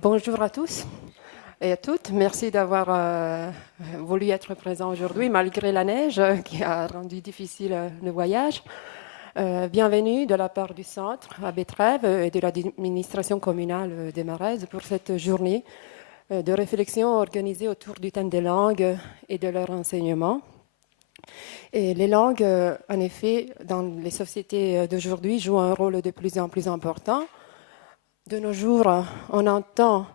Bonjour à tous et à toutes. Merci d'avoir voulu être présent aujourd'hui malgré la neige qui a rendu difficile le voyage. Bienvenue de la part du centre à Betteraves et de l'administration communale des Marais pour cette journée de réflexion organisée autour du thème des langues et de leur enseignement. Et les langues, en effet, dans les sociétés d'aujourd'hui, jouent un rôle de plus en plus important. De nos jours, on entend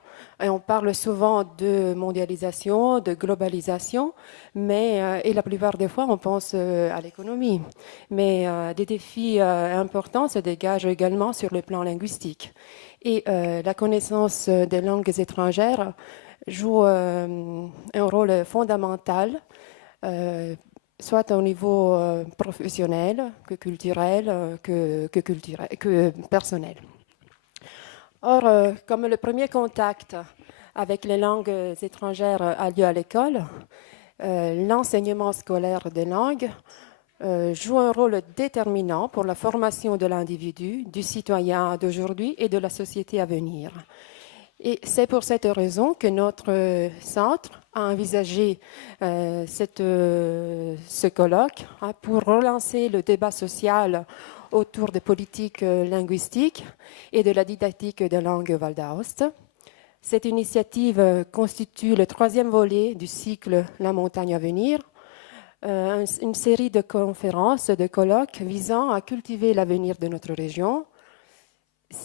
et on parle souvent de mondialisation, de globalisation, et la plupart des fois, on pense à l'économie. Mais des défis importants se dégagent également sur le plan linguistique. Et la connaissance des langues étrangères joue un rôle fondamental, soit au niveau professionnel, que culturel, que personnel. Or, comme le premier contact avec les langues étrangères a lieu à l'école, l'enseignement scolaire des langues joue un rôle déterminant pour la formation de l'individu, du citoyen d'aujourd'hui et de la société à venir. Et c'est pour cette raison que notre centre a envisagé ce colloque pour relancer le débat social autour des politiques linguistiques et de la didactique des langues Val-d'Aoste. Cette initiative constitue le troisième volet du cycle La montagne à venir, une série de conférences, de colloques visant à cultiver l'avenir de notre région.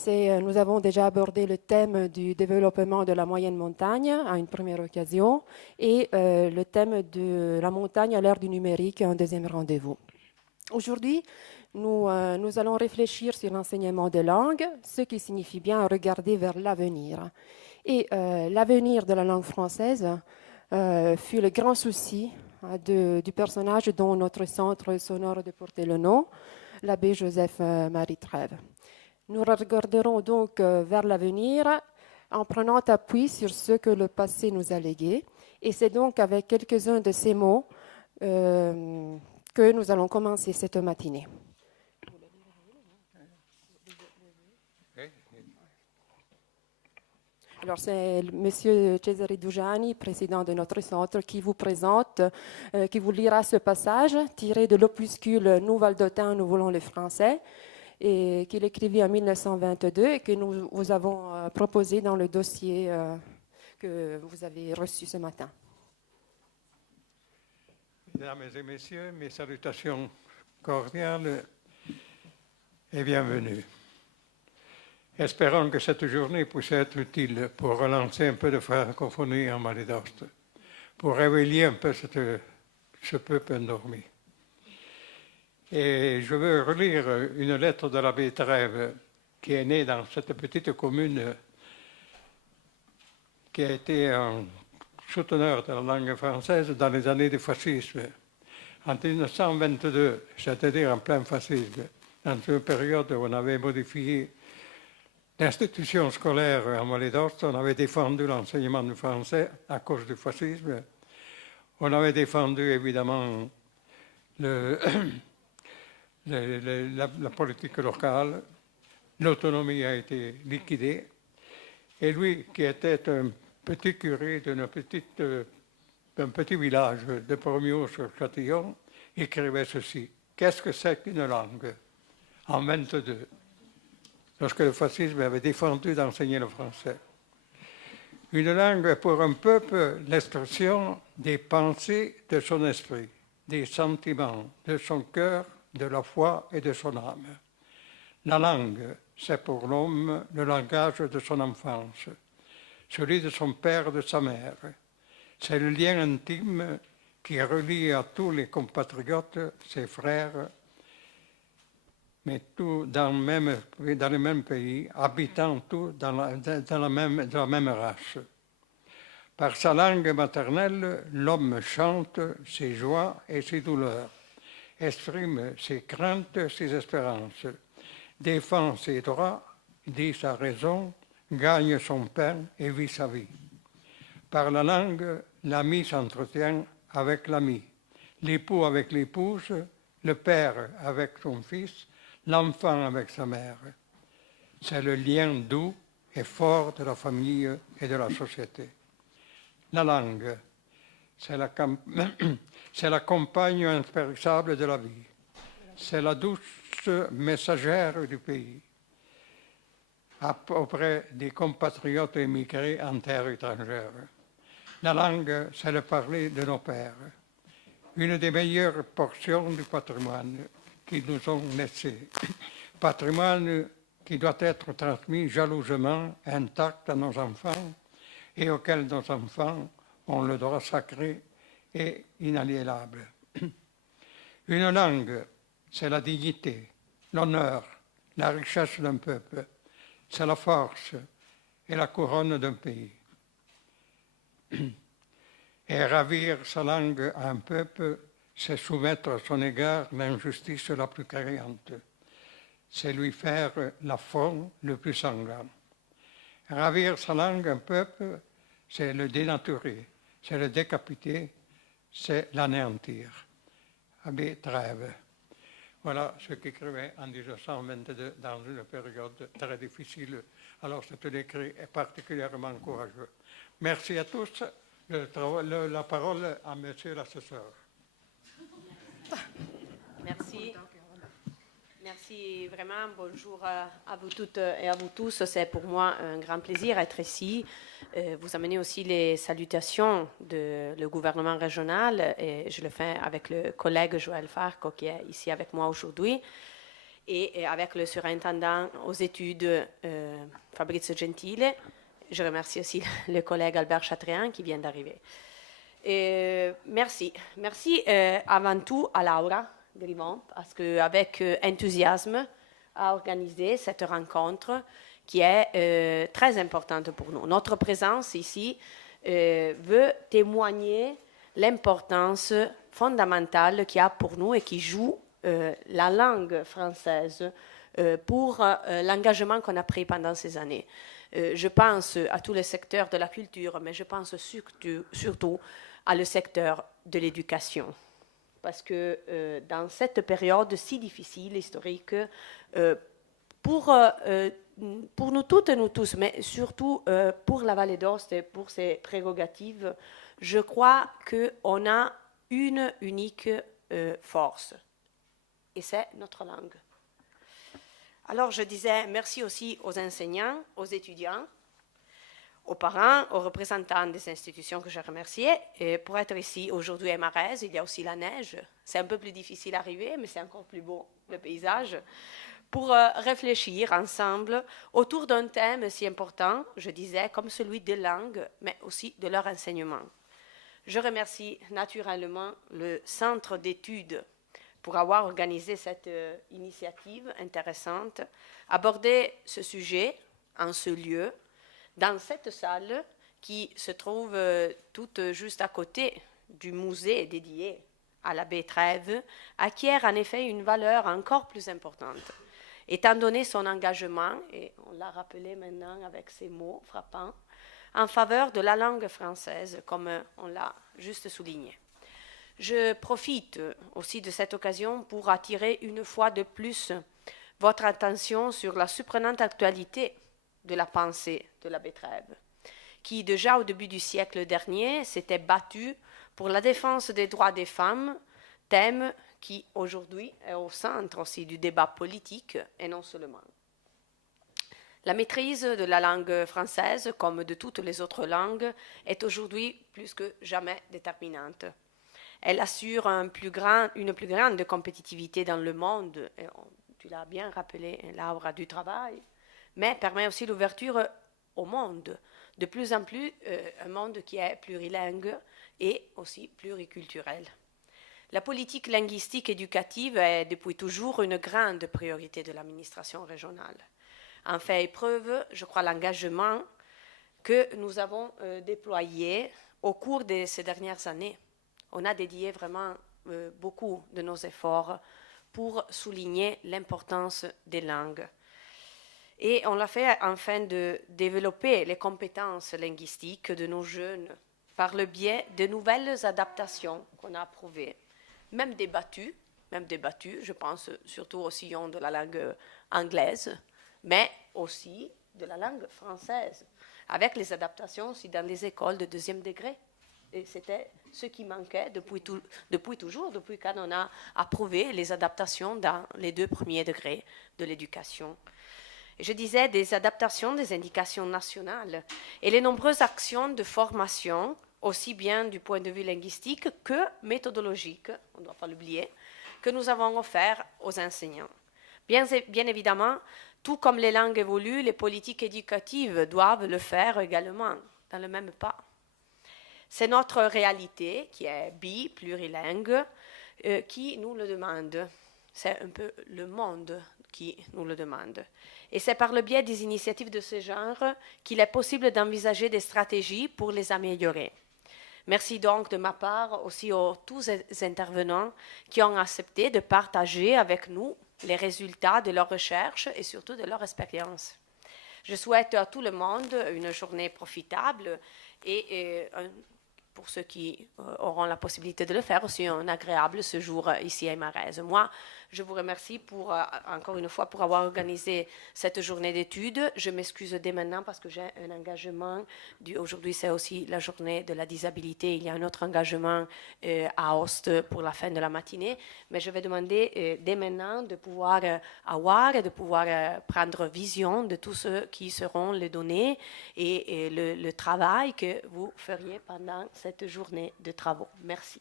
Nous avons déjà abordé le thème du développement de la moyenne montagne à une première occasion et le thème de la montagne à l'ère du numérique à un deuxième rendez-vous. Aujourd'hui, nous allons réfléchir sur l'enseignement des langues, ce qui signifie bien regarder vers l'avenir. Et l'avenir de la langue française fut le grand souci du personnage dont notre centre sonore de porter le nom, l'abbé Joseph-Marie Trèves. Nous regarderons donc vers l'avenir en prenant appui sur ce que le passé nous a légué. Et c'est donc avec quelques-uns de ces mots que nous allons commencer cette matinée. Alors, c'est M. Cesare Dugiani, président de notre centre, qui vous présente, qui vous lira ce passage tiré de l'opuscule Nous Valdôtains, nous voulons les Français, et qu'il écrivit en 1922 et que nous vous avons proposé dans le dossier que vous avez reçu ce matin. Mesdames et messieurs, mes salutations cordiales et bienvenue. Espérons que cette journée puisse être utile pour relancer un peu de francophonie en Vallée d'Aoste, pour réveiller un peu ce peuple endormi. Et je veux relire une lettre de l'abbé Trèves qui est né dans cette petite commune qui a été un souteneur de la langue française dans les années du fascisme. En 1922, c'est-à-dire en plein fascisme, dans une période où on avait modifié l'institution scolaire en Vallée d'Aoste, on avait défendu l'enseignement du français à cause du fascisme. On avait défendu évidemment la politique locale. L'autonomie a été liquidée. Et lui, qui était un petit curé d'un petit village de Promiaux-sur-Châtillon, écrivait ceci. Qu'est-ce que c'est qu'une langue? En 22, lorsque le fascisme avait défendu d'enseigner le français. Une langue est pour un peuple l'expression des pensées de son esprit, des sentiments, de son cœur, de la foi et de son âme. La langue, c'est pour l'homme le langage de son enfance, celui de son père et de sa mère. C'est le lien intime qui relie à tous les compatriotes, ses frères, mais tous dans le même pays, habitant tous dans la même race. Par sa langue maternelle, l'homme chante ses joies et ses douleurs, exprime ses craintes, ses espérances, défend ses droits, dit sa raison, gagne son pain et vit sa vie. Par la langue, l'ami s'entretient avec l'ami, l'époux avec l'épouse, le père avec son fils, l'enfant avec sa mère. C'est le lien doux et fort de la famille et de la société. La langue, c'est la, c'est la compagne impérissable de la vie. C'est la douce messagère du pays auprès des compatriotes émigrés en terre étrangère. La langue, c'est le parler de nos pères, une des meilleures portions du patrimoine qu'ils nous ont laissé. Patrimoine qui doit être transmis jalousement, intact à nos enfants et auquel nos enfants ont le droit sacré et inaliénable. Une langue, c'est la dignité, l'honneur, la richesse d'un peuple, c'est la force et la couronne d'un pays. Et ravir sa langue à un peuple, c'est soumettre à son égard l'injustice la plus criante. C'est lui faire l'affront le plus sanglant. Ravir sa langue à un peuple, c'est le dénaturer, c'est le décapiter, c'est l'anéantir. Abbé Trèves. Voilà ce qu'écrivait en 1922 dans une période très difficile. Alors c'est un écrit particulièrement courageux. Merci à tous. La parole à monsieur l'assesseur. Merci. Merci vraiment. Bonjour à vous toutes et à vous tous. C'est pour moi un grand plaisir d'être ici. Vous amenez aussi les salutations du gouvernement régional et je le fais avec le collègue Joël Farco qui est ici avec moi aujourd'hui et avec le surintendant aux études Fabrizio Gentile. Je remercie aussi le collègue Albert Chatrian qui vient d'arriver. Merci. Merci avant tout à Laura Grivon, parce qu'avec enthousiasme a organisé cette rencontre qui est très importante pour nous. Notre présence ici veut témoigner l'importance fondamentale qu'il y a pour nous et qui joue la langue française pour l'engagement qu'on a pris pendant ces années. Je pense à tous les secteurs de la culture, mais je pense surtout à le secteur de l'éducation. Parce que dans cette période si difficile, historique, pour nous toutes et nous tous, mais surtout pour la Vallée d'Aoste et pour ses prérogatives, je crois qu'on a une unique force, et c'est notre langue. Alors je disais merci aussi aux enseignants, aux étudiants, aux parents, aux représentants des institutions que je remerciais. Et pour être ici aujourd'hui à Marèze, il y a aussi la neige. C'est un peu plus difficile à arriver, mais c'est encore plus beau, le paysage. Pour réfléchir ensemble autour d'un thème si important, je disais, comme celui des langues, mais aussi de leur enseignement. Je remercie naturellement le Centre d'études pour avoir organisé cette initiative intéressante, aborder ce sujet en ce lieu, dans cette salle qui se trouve toute juste à côté du musée dédié à l'abbé Trèves, acquiert en effet une valeur encore plus importante, étant donné son engagement, et on l'a rappelé maintenant avec ces mots frappants, en faveur de la langue française, comme on l'a juste souligné. Je profite aussi de cette occasion pour attirer une fois de plus votre attention sur la surprenante actualité de la pensée de l'abbé Trèves, qui déjà au début du siècle dernier s'était battu pour la défense des droits des femmes, thème qui aujourd'hui est au centre aussi du débat politique et non seulement. La maîtrise de la langue française, comme de toutes les autres langues, est aujourd'hui plus que jamais déterminante. Elle assure une plus grande compétitivité dans le monde, et tu l'as bien rappelé, Laura, du travail, mais permet aussi l'ouverture au monde, de plus en plus un monde qui est plurilingue et aussi pluriculturel. La politique linguistique éducative est depuis toujours une grande priorité de l'administration régionale. En fait épreuve, je crois, l'engagement que nous avons déployé au cours de ces dernières années. On a dédié vraiment beaucoup de nos efforts pour souligner l'importance des langues. Et on l'a fait afin de développer les compétences linguistiques de nos jeunes par le biais de nouvelles adaptations qu'on a approuvées, même débattues, je pense surtout au sillon de la langue anglaise, mais aussi de la langue française, avec les adaptations aussi dans les écoles de deuxième degré. Et c'était ce qui manquait depuis toujours, depuis quand on a approuvé les adaptations dans les 2 premiers degrés de l'éducation. Et je disais des adaptations des indications nationales et les nombreuses actions de formation, aussi bien du point de vue linguistique que méthodologique, on ne doit pas l'oublier, que nous avons offert aux enseignants. Bien évidemment, tout comme les langues évoluent, les politiques éducatives doivent le faire également, dans le même pas. C'est notre réalité, qui est plurilingue, qui nous le demande. C'est un peu le monde qui nous le demande. Et c'est par le biais des initiatives de ce genre qu'il est possible d'envisager des stratégies pour les améliorer. Merci donc de ma part aussi aux tous les intervenants qui ont accepté de partager avec nous les résultats de leurs recherches et surtout de leur expérience. Je souhaite à tout le monde une journée profitable et pour ceux qui auront la possibilité de le faire, aussi un agréable séjour ici à Imarèse. Moi, je vous remercie encore une fois pour avoir organisé cette journée d'études. Je m'excuse dès maintenant parce que j'ai un engagement. Aujourd'hui, c'est aussi la journée de la disabilité. Il y a un autre engagement à Host pour la fin de la matinée. Mais je vais demander dès maintenant de pouvoir avoir et de pouvoir prendre vision de tout ce qui seront les données et le travail que vous feriez pendant cette journée de travaux. Merci.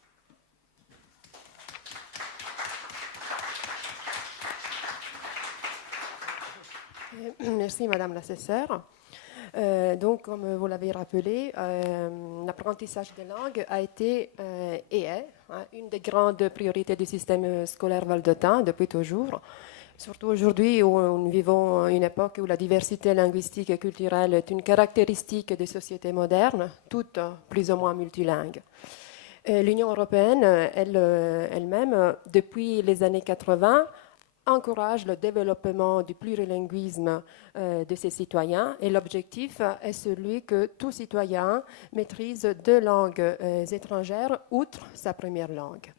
Merci, Madame l'assesseure. Donc, comme vous l'avez rappelé, l'apprentissage des langues a été et est une des grandes priorités du système scolaire valdôtain depuis toujours. Surtout aujourd'hui où nous vivons une époque où la diversité linguistique et culturelle est une caractéristique des sociétés modernes, toutes plus ou moins multilingues. L'Union européenne, elle-même, depuis les années 80, encourage le développement du plurilinguisme de ses citoyens et l'objectif est celui que tout citoyen maîtrise 2 langues étrangères outre sa première langue.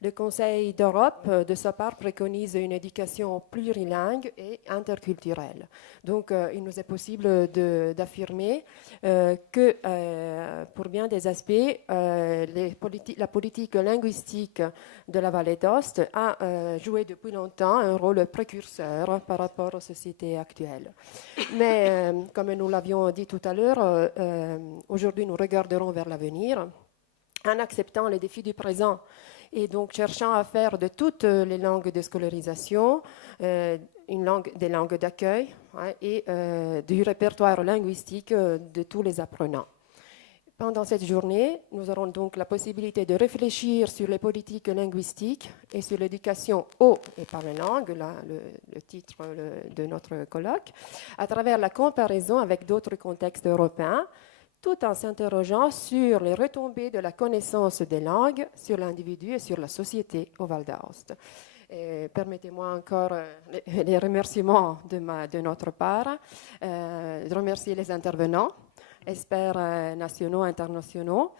Le Conseil d'Europe, de sa part, préconise une éducation plurilingue et interculturelle. Donc, il nous est possible d'affirmer que, pour bien des aspects, la politique linguistique de la Vallée d'Aoste a joué depuis longtemps un rôle précurseur par rapport aux sociétés actuelles. Mais, comme nous l'avions dit tout à l'heure, aujourd'hui, nous regarderons vers l'avenir en acceptant les défis du présent. Et donc, cherchant à faire de toutes les langues de scolarisation des langues d'accueil et du répertoire linguistique de tous les apprenants. Pendant cette journée, nous aurons donc la possibilité de réfléchir sur les politiques linguistiques et sur l'éducation au et par les langues, le titre de notre colloque, à travers la comparaison avec d'autres contextes européens, tout en s'interrogeant sur les retombées de la connaissance des langues sur l'individu et sur la société au Val d'Aoste. Permettez-moi encore les remerciements de notre part, de remercier les intervenants, experts nationaux, internationaux,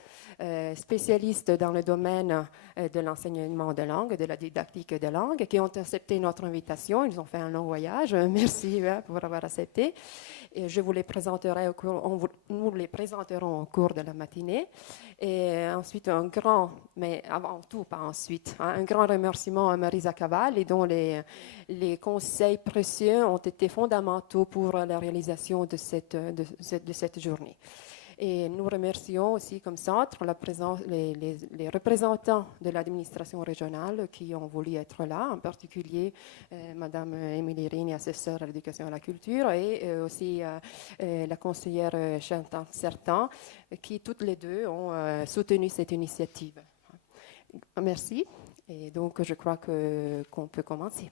spécialistes dans le domaine de l'enseignement des langues, de la didactique des langues, qui ont accepté notre invitation. Ils ont fait un long voyage. Merci pour avoir accepté. Et je vous les présenterai nous les présenterons au cours de la matinée. Et ensuite, mais avant tout, pas ensuite, un grand remerciement à Marisa Cavalli, dont les conseils précieux ont été fondamentaux pour la réalisation de cette journée. Et nous remercions aussi comme centre les représentants de l'administration régionale qui ont voulu être là, en particulier Madame Émilie Rini, assesseure à l'éducation et à la culture, et aussi la conseillère Chantal Certan, qui toutes les deux ont soutenu cette initiative. Merci. Et donc, je crois qu'on peut commencer.